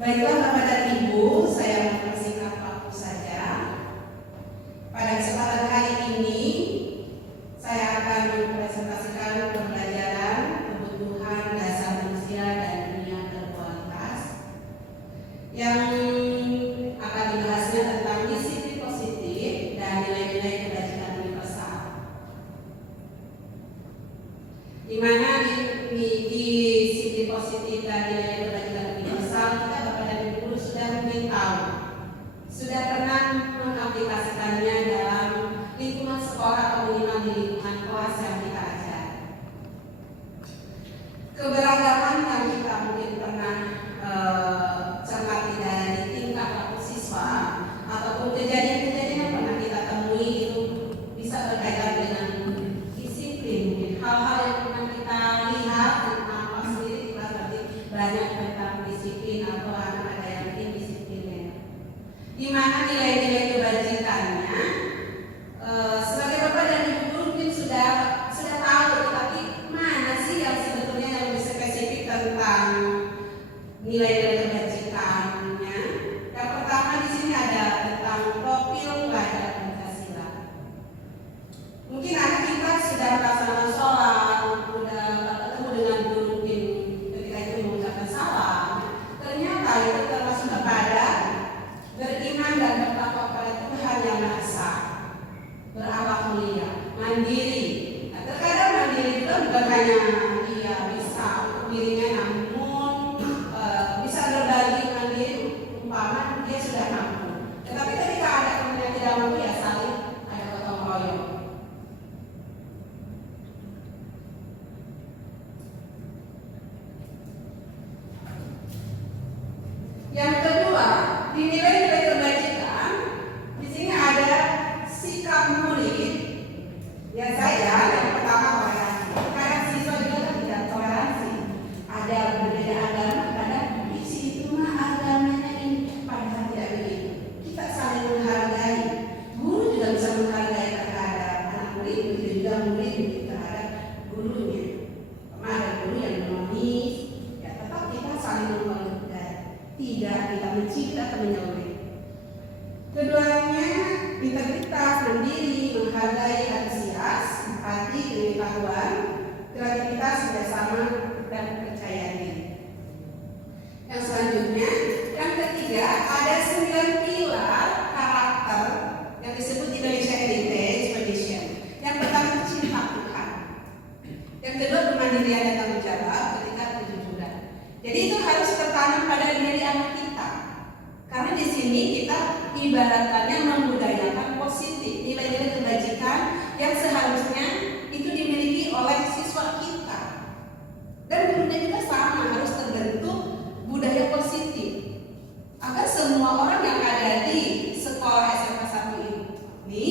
Baiklah Bapak dan Ibu, saya mempersingkat waktu saja. Pada kesempatan hari ini, saya akan mempresentasikan pembelajaran kebutuhan dasar manusia dan dunia berkualitas yang akan dibahasnya tentang disiplin positif dan nilai-nilai kebajikan universal. Di mana di disiplin positif dan nilai kebajikan universal kita Bapak dan Ibu sudah mungkin tahu, sudah pernah mengaplikasikannya dalam lingkungan sekolah atau minimal di lingkungan kelas yang kita ajar. Keberagaman yang kita mungkin pernah cermati dari tingkah laku siswa ataupun kejadian-kejadian yang pernah kita temui itu bisa berkaitan dengan disiplin, mungkin hal-hal yang pernah kita lihat dan nampak sendiri kita berarti banyak tentang disiplin atau ada yang indisipliner, di mana nilai-nilai kebajikannya sebagai Bapak dan Ibu mungkin sudah tahu, tapi mana sih yang sebetulnya yang lebih spesifik tentang nilai-nilai kebajikannya. Yang pertama di sini ada tentang profil pelajar Pancasila. Mungkin anak kita sudah melaksanakan sholat, sudah ketemu dengan guru mungkin ketika itu mengucapkan salam. Ternyata itu termasuk kepada beriman dan bertakwa kepada Tuhan yang Maha Esa, berakhlak mulia, mandiri. Nah, terkadang mandiri itu bukan hanya dia bisa untuk dirinya, namun bisa berbagi mandiri, umpama dia sudah mampu. Tetapi ketika ada teman yang tidak mampu, ya saling ada gotong royong. Yang kedua, di nilai-nilai kebajikan, di sini ada sikap murid. Ya saya yang pertama toleransi. Kadang siswa juga kan tidak toleransi. Ada berbeda agama, kadang di situ mah agamanya ini, padahal tidak begitu. Kita saling menghargai. Guru juga bisa menghargai terhadap anak murid, begitu juga murid terhadap gurunya. Ada guru yang nonis, ya tetap kita saling menghargai. Tidak kita mencibir atau menyeleweng. Keduanya integritas, mandiri, menghargai, antusias, empati, pengetahuan, kreativitas, kerjasama, dan percaya diri. Yang selanjutnya, yang ketiga ada 9 pilar karakter yang disebut Indonesia Heritage Foundation. Yang pertama cinta Tuhan. Yang kedua kemandirian dan tanggung jawab, ketika kejujuran. Jadi itu harus tertanam pada diri anak kita. Karena di sini kita ibaratnya membudayakan positif, nilai-nilai kebajikan yang seharusnya itu dimiliki oleh siswa kita. Dan gurunya juga sama, harus terbentuk budaya positif agar semua orang yang ada di sekolah SMA 1 ini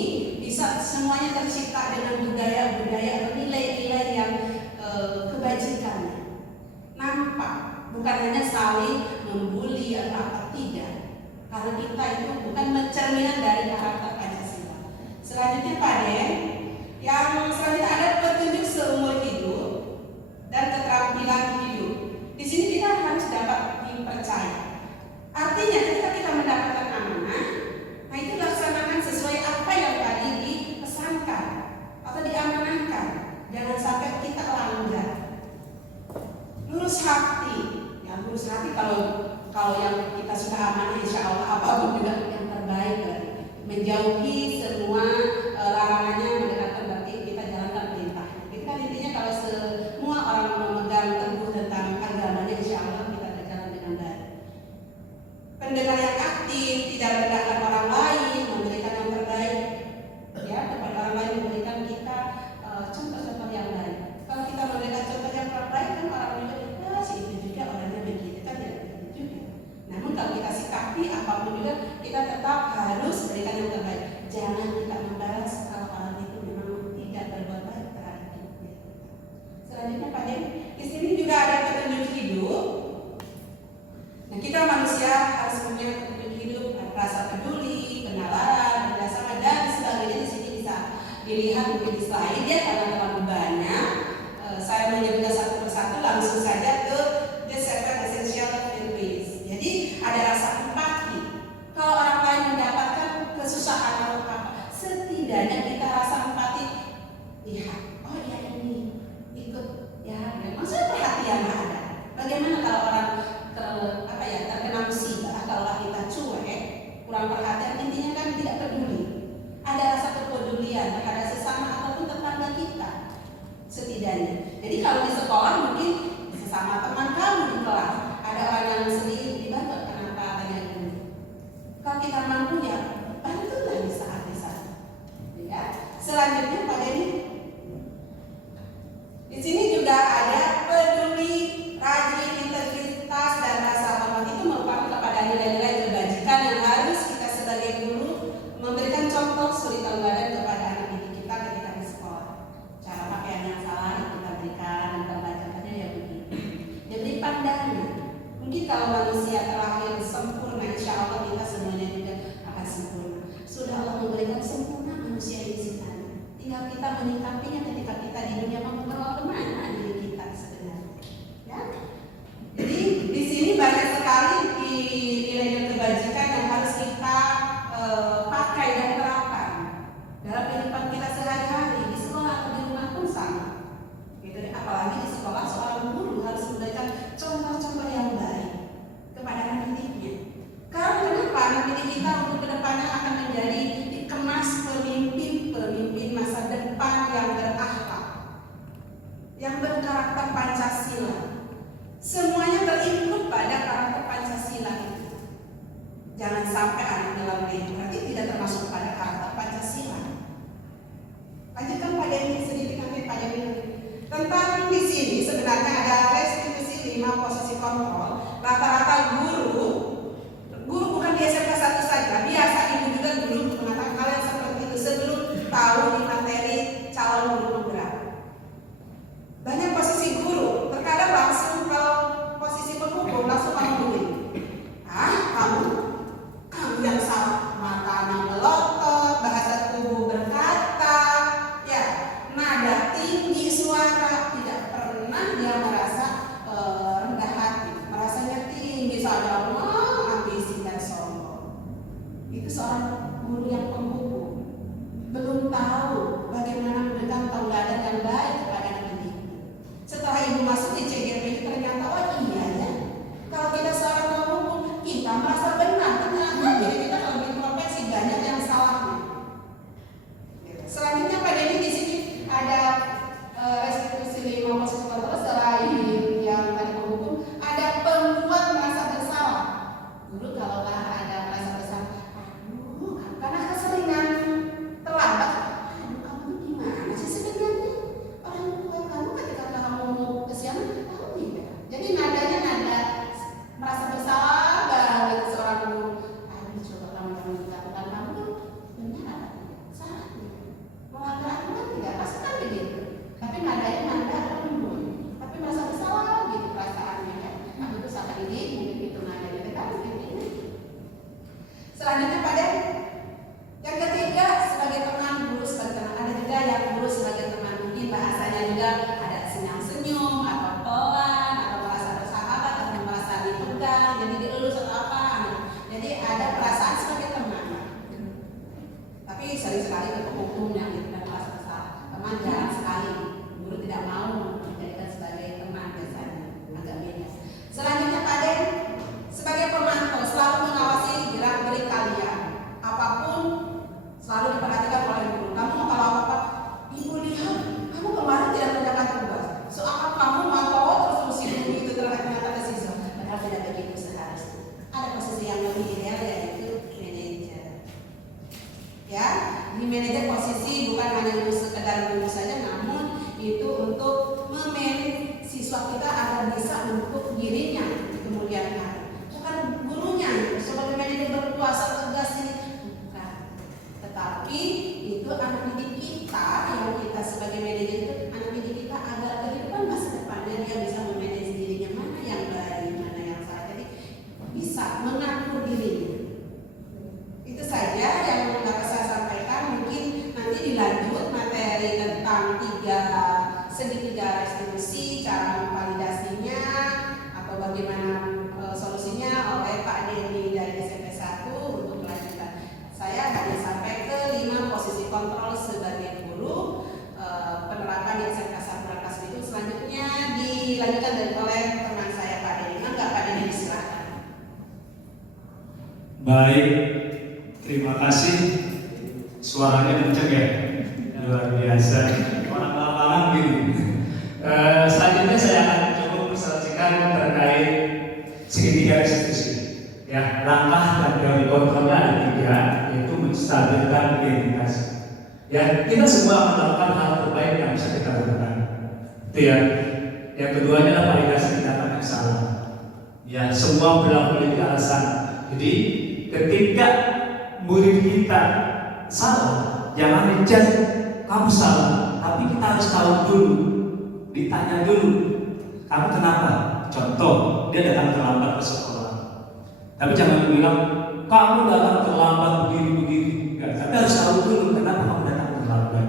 bisa semuanya tercipta dengan budaya-budaya atau nilai-nilai yang kebajikannya nampak, bukan hanya saling membuli atau apa, tidak. Karena kita itu bukan cerminan dari karakter Pancasila. Selanjutnya Pak Den, yang selanjutnya ada petunjuk seumur hidup dan keterampilan hidup. Di sini kita harus dapat dipercaya. Artinya ketika kita mendapatkan amanah, nah itu laksanakan sesuai apa yang tadi dipesankan atau diamanahkan. Jangan sampai kita langgar. Lurus hati, ya lurus hati kalau yang kita sudah amanah, insya Allah apapun juga yang terbaik dari menjauhi semua larangannya, mendekatkan berarti kita jalankan perintahnya. Itu kan intinya kalau semua orang memegang teguh tentang agamanya, insya Allah kita berjalan dengan baik. Pendengar yang aktif, tidak merendahkan orang lain, memberikan yang terbaik ya kepada orang lain, memberikan kita contoh-contoh yang baik. Kalau kita memberikan contoh yang terbaik, kan orang juga sih itu juga orangnya begitu, kan ya begitu juga. Namun kalau kita sikapi apapun juga, kita tetap harus berikan yang terbaik. Jangan kita membalas kalau orang itu memang tidak berbuat baik terhadap kita. Selanjutnya Pak Den, di sini juga ada petunjuk hidup. Nah kita manusia harus punya petunjuk hidup, rasa peduli, penalaran, kerjasama dan sebagainya. Di sini bisa dilihat mungkin di slide ya karena terlalu banyak. Saya menyebutkan satu persatu, langsung saja ke the seven essential values. Jadi setidaknya kita rasa empati. Iya, oh iya ini ikut ya, maksudnya perhatian ada. Bagaimana kalau orang terkena musibah, kalau kita cuek, kurang perhatian, intinya kan tidak peduli. Ada rasa kepedulian terhadap sesama ataupun tetangga kita setidaknya. Jadi kalau di sekolah mungkin sesama teman kamu di kelas ada orang yang sedih, dibantu, kenapa tanya dulu. Kalau kita mampu ya bantulah di saat. Ya. Selanjutnya Pak Denny, di sini juga ada peduli, rajin, integritas dan rasa hormat. Itu merupakan kepada nilai-nilai kebajikan yang harus kita sebagai guru memberikan contoh suri tauladan kepada anak didik kita ketika di sekolah. Cara pakaian yang salah kita berikan, dan pembacanya ya begini. Diberi pandangan. Mungkin kalau manusia terlahir sempurna, insya Allah kita semuanya juga akan sempurna. Sudah Allah memberikan sempurna manusia di sini. Tinggal kita menyikapinya ketika kita di dunia membawa kemana diri kita sebenarnya. Ya. Jadi di sini banyak sekali di nilai kebajikan yang harus kita pakai dan terapkan dalam kehidupan kita sehari-hari di sekolah atau di rumah pun sama. Gitu. Apalagi di sekolah seorang guru harus memberikan contoh-contoh yang baik kepada anak didiknya. Karena kenapa anak didik kita untuk kedepannya akan menjadi dikemas pemimpin masa depan yang berakhlak, yang berkarakter Pancasila. Semuanya terimput pada karakter Pancasila itu. Jangan sampai anak dalam negeri berarti tidak termasuk pada karakter Pancasila. Lanjutkan Pak Denny sedikit nanti Pak Denny. Tentang di sini sebenarnya ada restitusi 5 posisi kontrol. Rata-rata guru bukan di SMK 1 saja, biasa ibu juga dulu mengatakan hal yang seperti itu sebelum tahu di materi calon guru penggerak. Banyak posisi guru, terkadang langsung kalau posisi penghukum langsung kamu bully. Kamu yang salah, matanya melotot, bahasa tubuh berkata, ya, nada tinggi suara, tidak pernah dia merasa rendah hati, merasanya tinggi saja, ambisi dan sombong. Itu seorang guru yang penghukum, belum tahu bagaimana memberikan tauladan yang baik kepada anak didik. Setelah ibu masuk di CGP ternyata oh iya ya, kalau kita seorang penghukum kita merasa benar, ternyata jadi kita kalau diintrospeksi banyak yang salahnya. Selanjutnya Pak Denny di sini ada restitusi 5 posisi kontrol selain yang tadi penghukum, ada pembuat merasa bersalah. Dulu kalau ada merasa bersalah, karena keseringan terlambat, kamu gimana sih sebenarnya? Orang tua kamu ketika kamu kesiangan, kamu tidak. Jadi nadanya nada merasa bersalah bagi seorang guru. Coba kamu lakukan kamu benar apa tidak? Salah tidak? Melanggar aturan tidak? Pasti kan begitu. Tapi nadanya nada lembut, tapi merasa bersalah gitu perasaannya kan. Aku itu salah ini, mungkin itu nadanya kan begini. Selanjutnya pada yang ketiga sebagai teman, guru sebagai teman. Ada juga yang guru sebagai teman, mungkin bahasanya juga ada senyum atau pelan atau merasa bersahabat atau merasa dipegang jadi dielus atau apa. Jadi ada perasaan sebagai teman. Tapi sering sekali ke penghukumnya tidak merasa bersalah. Teman jarang sekali. Guru tidak mau menjadikan sebagai teman biasanya, agak beda. Selanjutnya Pak Den sebagai pemantau selalu mengawasi gerak-gerik kalian. Apapun selalu diperhatikan oleh guru. Kamu kalau apa-apa, ibu lihat kamu kemarin tidak mendapat tugas. Soal kamu mau terus guru itu ternyata tersisa. Padahal tidak begitu seharusnya. Ada posisi yang lebih ideal yaitu manajer. Ya, di manajer posisi bukan hanya untuk sekedar guru saja, namun itu untuk memanage siswa kita agar bisa untuk dirinya di kemudian hari. Bukan gurunya sebagai manajer berkuasa tegas ini, bukan. Tetapi itu anak didik kita yang kita sebagai manajer itu anak didik kita agar kehidupan masa depannya dia bisa memanage dirinya mana yang baik, mana yang salah. Jadi bisa mengatur dirinya. Itu saja yang dapat saya sampaikan. Mungkin nanti dilanjut materi tentang segitiga restitusi, cara memvalidasinya atau bagaimana solusinya oleh Pak Denny dari SMP 1 untuk kelanjutan. Saya hanya sampai ke 5 posisi kontrol dilanjutkan oleh teman saya Pak Denny. Enggak Pak Denny, silakan. Baik, terima kasih. Suaranya kenceng ya, luar biasa. Orang lapangan gini. Selanjutnya saya akan coba presentasikan terkait segitiga restitusi. Ya, langkah dan teori kontrolnya ada 3, yaitu menstabilkan identitas. Ya, kita semua melakukan hal terbaik yang bisa kita lakukan. Itu ya. Yang keduanya adalah validasi tindakan yang salah. Ya, semua berlaku memiliki alasan. Jadi, ketika murid kita salah, jangan dijudge kamu salah, tapi kita harus tahu dulu, ditanya dulu, kamu kenapa? Contoh, dia datang terlambat ke sekolah, tapi jangan bilang kamu datang terlambat begini-begini. Tapi harus tahu dulu kenapa kamu datang terlambat.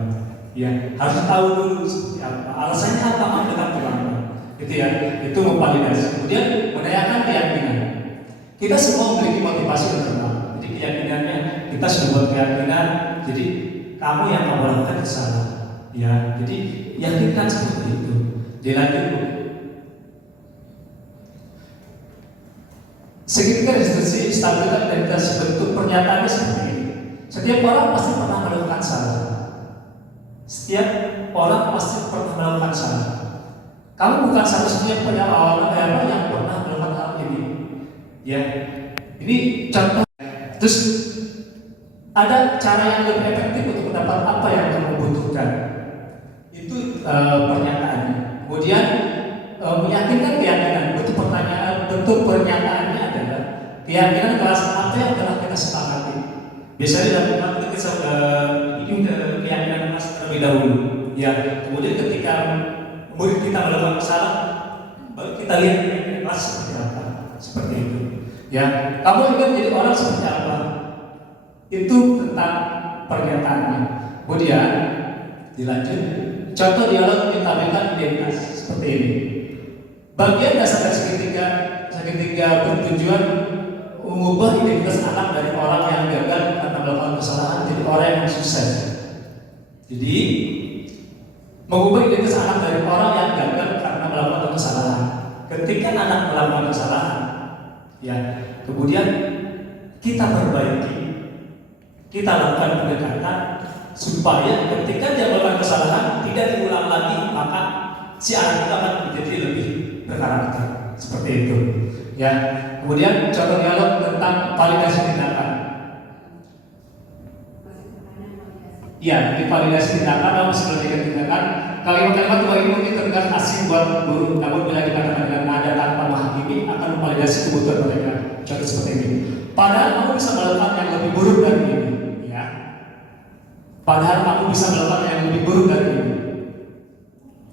Ya, harus tahu dulu seperti apa, alasannya apa kamu datang terlambat. Itu ya, itu memvalidasi. Kemudian menanyakan keyakinan. Kita semua memiliki motivasi internal. Jadi keyakinannya kita sudah buat keyakinan. Jadi kamu yang kamu lakukan salah. Ya, jadi yakinkan seperti itu. Dilanjut. Segitiga restitusi stabilitas identitas bentuk pernyataannya seperti ini. Setiap orang pasti pernah melakukan salah. Setiap orang pasti pernah melakukan salah. Kamu bukan satu-satunya orang yang pernah melakukan hal ini. Ya, ini contoh. Terus ada cara yang lebih efektif untuk mendapat apa yang kamu butuhkan. Itu pernyataannya. Kemudian meyakinkan keyakinan. Bentuk pernyataannya adalah keyakinan kelas apa yang telah kita sepakati. Biasanya dilakukan ketika ini keyakinan kelas terlebih dahulu. Ya, kemudian ketika murid kita melakukan kesalahan, baru kita lihat kelas seperti apa. Seperti itu. Ya, kamu ingin menjadi orang seperti apa? Itu tentang pernyataannya. Kemudian dilanjut. Contoh dialog ditampilkan identitas seperti ini. Bagian dasar dari segitiga bertujuan mengubah identitas anak dari orang yang gagal karena melakukan kesalahan jadi orang yang sukses. Jadi mengubah identitas anak dari orang yang gagal karena melakukan kesalahan. Ketika anak melakukan kesalahan, ya, kemudian kita perbaiki, kita lakukan pendekatan supaya ketika dia melakukan kesalahan tidak diulang lagi, maka si anak itu akan menjadi lebih berkarakter. Seperti itu. Ya. Kemudian contoh dialog tentang validasi tindakan. Ya, di validasi tindakan atau menyelesaikan tindakan. Kalimat-kalimat bagi mungkin terdengar asing buat guru, namun bila dikatakan dengan nada tanpa menghakimi akan memvalidasi kebutuhan mereka. Contoh seperti ini. Padahal kamu bisa melakukan yang lebih buruk dari ini, ya. Padahal kamu bisa melakukan yang lebih buruk dari ini.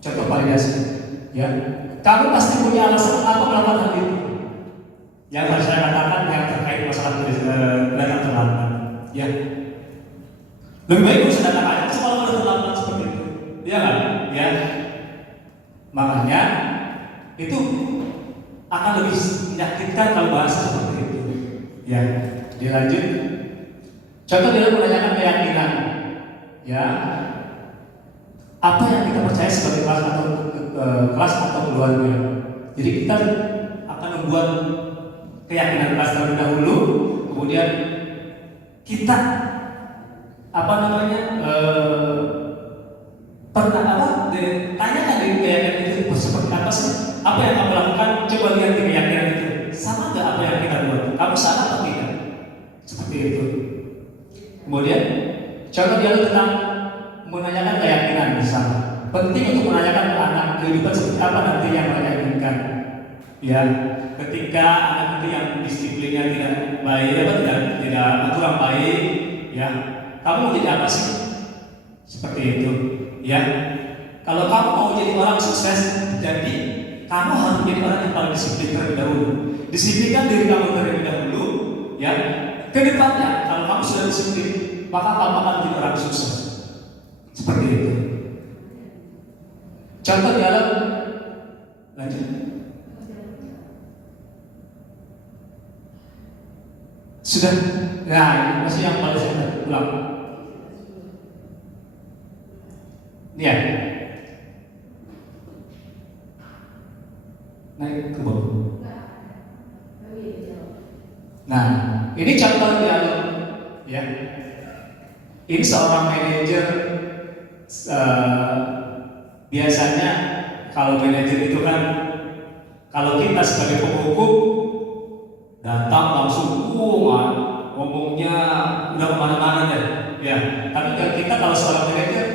Contoh validasi, ya. Kamu pasti punya alasan apa melakukan hal itu. Yang harus saya katakan yang terkait masalah datang terlambat, ya. Lebih baik kamu datang aja kalau ada terlambat seperti itu, ya kan? Ya. Makanya itu akan lebih menyakitkan kalau bahasa seperti itu. Ya, dilanjut. Contoh dia menanyakan keyakinan, ya. Apa yang kita percaya sebagai kelas atau keluarga. Jadi kita akan membuat keyakinan kelas terlebih dahulu, kemudian kita tanyakan dari keyakinan itu seperti apa sih? Apa yang kamu lakukan? Coba lihat di keyakinan itu. Sama nggak apa yang kita buat? Kamu salah atau tidak? Seperti itu. Kemudian contoh dialog tentang menanyakan keyakinan misalnya. Penting untuk menanyakan ke anak kehidupan seperti apa nanti yang mereka inginkan. Ya, ketika anak itu yang disiplinnya tidak baik, tidak kurang baik, ya, kamu mau jadi apa sih? Seperti itu, ya. Kalau kamu mau jadi orang sukses, jadi kamu harus menjadi orang yang paling disiplin terlebih dahulu. Disiplinkan diri kamu terlebih dahulu, ya. Kedepannya, kalau kamu sudah disiplin, maka kamu akan menjadi orang sukses. Seperti itu. Contoh dialog, lanjut. Sudah, nah ini masih yang pada saya ulang. Ya. Naik ke bawah. Nah, ini contoh dialog, ya. Ini seorang manajer. Biasanya kalau manajer itu kan, kalau kita sebagai penghukum datang langsung, ngomongnya udah kemana-mana deh, ya. Tapi kita kalau seorang manajer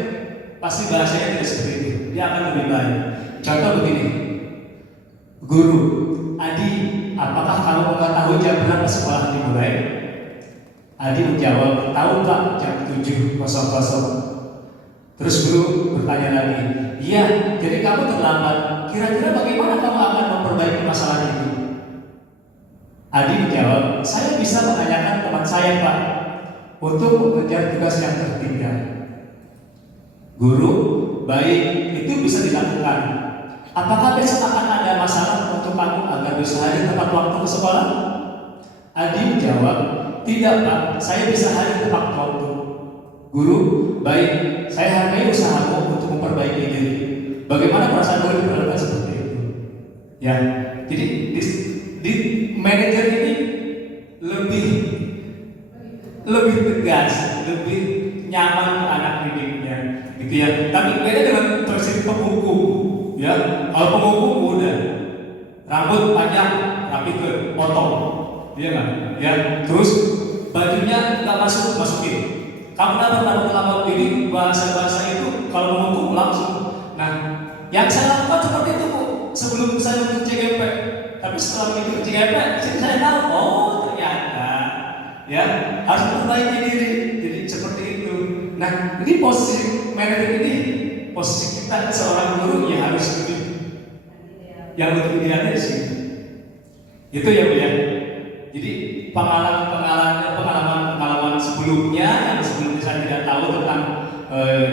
pasti bahasanya tidak seperti itu. Dia akan lebih baik. Contoh begini, guru, Adi, apakah kamu mengetahui jam berapa sekolah dimulai? Adi menjawab, tahu Pak, jam 7.00. Terus guru bertanya lagi, iya, jadi kamu terlambat. Kira-kira bagaimana kamu akan memperbaiki masalah ini? Adi menjawab, saya bisa menanyakan teman saya Pak, untuk mengejar tugas yang tertinggal. Guru, baik, itu bisa dilakukan. Apakah besok akan ada masalah untuk kamu agar bisa hadir tepat waktu ke sekolah? Adi menjawab, tidak Pak, saya bisa hadir tepat waktu. Guru, baik, saya hargai usahamu untuk memperbaiki diri. Bagaimana perasaan guru diperlakukan seperti itu? Ya, jadi di manajer ini lebih tegas, lebih nyaman ke anak didiknya, gitu ya. Tapi beda dengan versi penghukum, ya. Kalau penghukum udah rambut panjang, rapi ke potong, iya nggak? Ya, terus bajunya nggak masukin. Kamu dapat lama ini bahasa itu kalau menghukum langsung. Nah, yang saya lakukan seperti itu Bu, sebelum saya untuk CGP. Tapi setelah itu CGP, saya tahu, oh ternyata ya harus memperbaiki diri. Jadi seperti itu. Nah, ini posisi manajer ini, posisi kita seorang guru ya harus lebih, yang lebih idealnya sih. Itu ya Bu ya. Jadi pengalaman sebelumnya yang sebelumnya saya tidak tahu tentang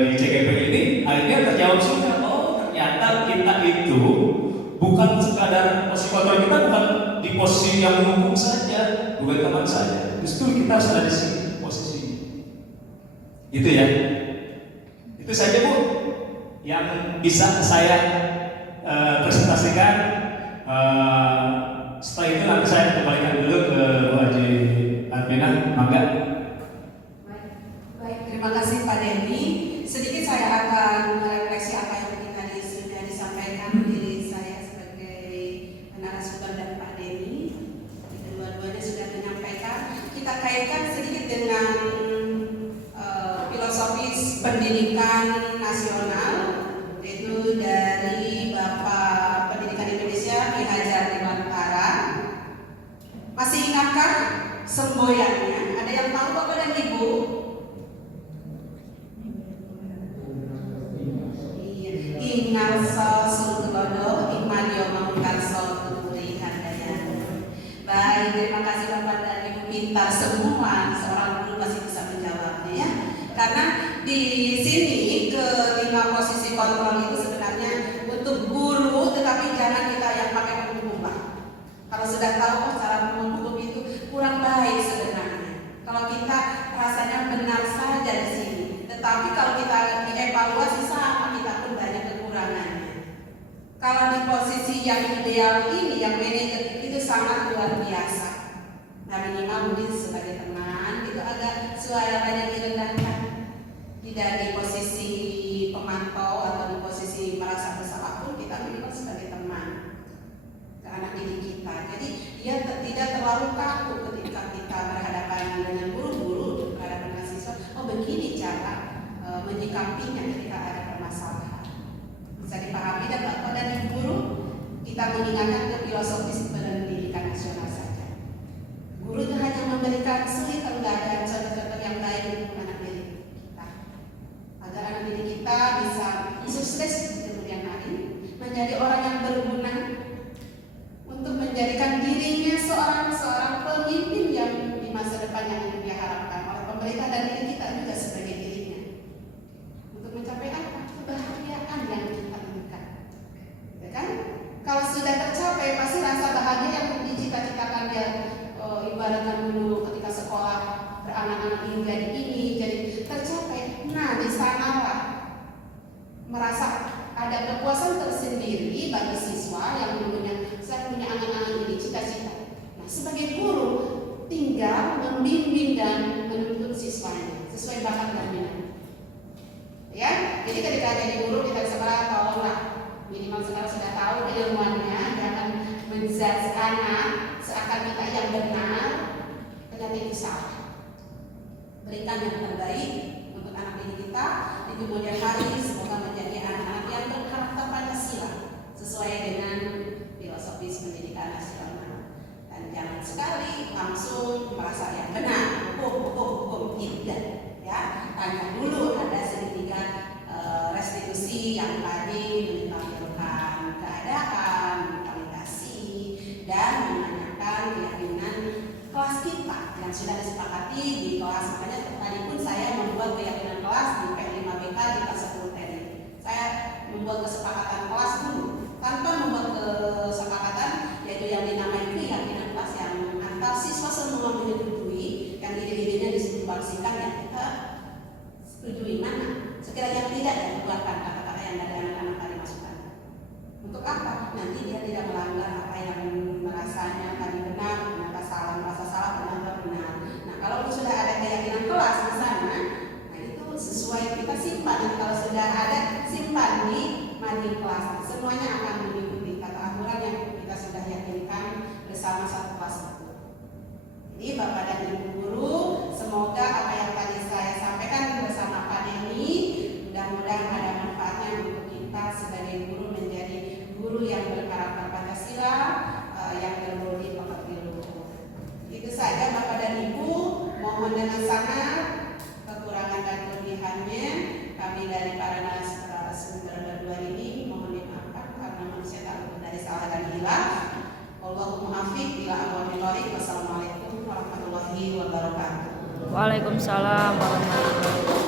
di CGP ini, akhirnya terjawab sudah. Oh ternyata kita itu bukan sekadar posisi kontrol, kita bukan di posisi yang menghukum saja, bukan teman saja. Justru kita harus ada di sini posisi. Gitu ya. Itu saja Bu yang bisa saya presentasikan. Setelah itu nanti saya kembalikan dulu ke Bu Haji Admina, mangga. Baik, terima kasih Pak Denny. Sedikit saya akan merefleksi apa yang tadi sudah disampaikan dari saya sebagai narasumber dan Pak Denny. Kedua-duanya sudah menyampaikan. Kita kaitkan sedikit dengan filosofis pendidikan nasional, yaitu dari Bapak Pendidikan Indonesia Ki Hajar Dewantara. Masih ingatkah semboyannya? Ada yang tahu Bapak dan Ibu? Ingarso Sultulodo Ikmadio Mangkarso Tuturi Handayani. Baik, terima kasih Bapak dan Ibu, pintar semua. Seorang guru pasti bisa menjawabnya ya. Karena di sini kelima posisi kontrol itu sebenarnya untuk guru, tetapi jangan kita yang pakai penghukum Pak. Kalau sudah tahu cara menghukum itu kurang baik sebenarnya. Kalau kita rasanya benar saja di sini, tetapi kalau kita dievaluasi sama, kita pun banyak kekurangannya. Kalau di posisi yang ideal ini, yang manajer itu sangat luar biasa. Nah minimal mungkin sebagai teman itu agak suaranya direndahkan. Tidak di posisi pemantau atau di posisi merasa bersalah pun, kita minimal sebagai teman ke anak didik kita. Jadi dia tidak terlalu kaku ketika kita berhadapan dengan guru-guru, berhadapan mahasiswa. Oh begini cara menyikapinya ketika ada permasalahan. Bisa dipahami dan Bapak dan Ibu guru, kita mengingatkan ke filosofis pendidikan nasional saja. Guru itu hanya memberikan suri teladan contoh-contoh yang baik untuk anak didik kita, agar anak didik kita bisa sukses di kemudian hari, menjadi orang yang berguna, untuk menjadikan dirinya seorang pemimpin yang di masa depan yang dia harapkan oleh pemerintah dan diri kita juga sebagai dirinya, untuk mencapai apa? Kebahagiaan yang kita inginkan, ya kan? Kalau sudah tercapai, pasti rasa bahagia yang dicita-citakan dia, ibaratkan dulu ketika sekolah beranak-anak ini jadi tercapai. Nah, di sanalah merasa ada kepuasan tersendiri bagi siswa yang dulunya saya punya angan-angan ini, cita-cita. Nah, sebagai guru tinggal membimbing dan menuntun siswanya sesuai bakat dan minat. Ya, jadi ketika jadi guru kita sekolah tolonglah minimal sekarang sudah tahu keilmuannya, jangan menjudge anak seakan kita yang benar, ternyata itu salah. Berikan yang terbaik untuk anak didik kita di kemudian hari, semoga menjadi anak-anak yang berkarakter Pancasila sesuai dengan filosofis pendidikan nasional. Dan jangan sekali langsung merasa yang benar, hukum tidak. Ya, tanya dulu ada segitiga restitusi yang tadi menyebabkan keadaan, validasi, dan menanyakan keyakinan kelas kita yang sudah disepakati di kelas. Makanya tadi pun saya membuat keyakinan kelas di P5BK di kelas 10 TNI. Saya membuat kesepakatan kelas dulu tanpa membuat kesepakatan, yaitu yang dinamai keyakinan kelas yang antar siswa semua menyetujui, yang ide-idenya disumbangsikan yang kita setujui mana. Sekiranya tidak, ya keluarkan kata-kata yang dari anak-anak tadi masukkan. Untuk apa? Nanti dia tidak melanggar apa yang merasanya tadi benar, ternyata salah, merasa salah, ternyata benar. Nah, kalau sudah ada keyakinan kelas di sana, nah itu sesuai kita simpan. Nanti kalau sudah ada, simpan di mading kelas. Semuanya akan mengikuti kata aturan yang kita sudah yakinkan bersama satu kelas itu. Jadi Bapak dan Ibu guru, semoga apa yang tadi saya sampaikan bersama Pak Denny, mudah-mudahan ada manfaatnya untuk kita sebagai guru menjadi guru yang berkarakter Pancasila, yang berbudi pekerti. Itu saja Bapak dan Ibu, mohon dengan sangat kekurangan dan kelebihannya kami dari para narasumber berdua ini mohon dimaafkan karena manusia tak luput dari salah dan hilaf. Allahumma afiq bila awamil wassalamualaikum warahmatullahi wabarakatuh. Waalaikumsalam warahmatullahi wabarakatuh.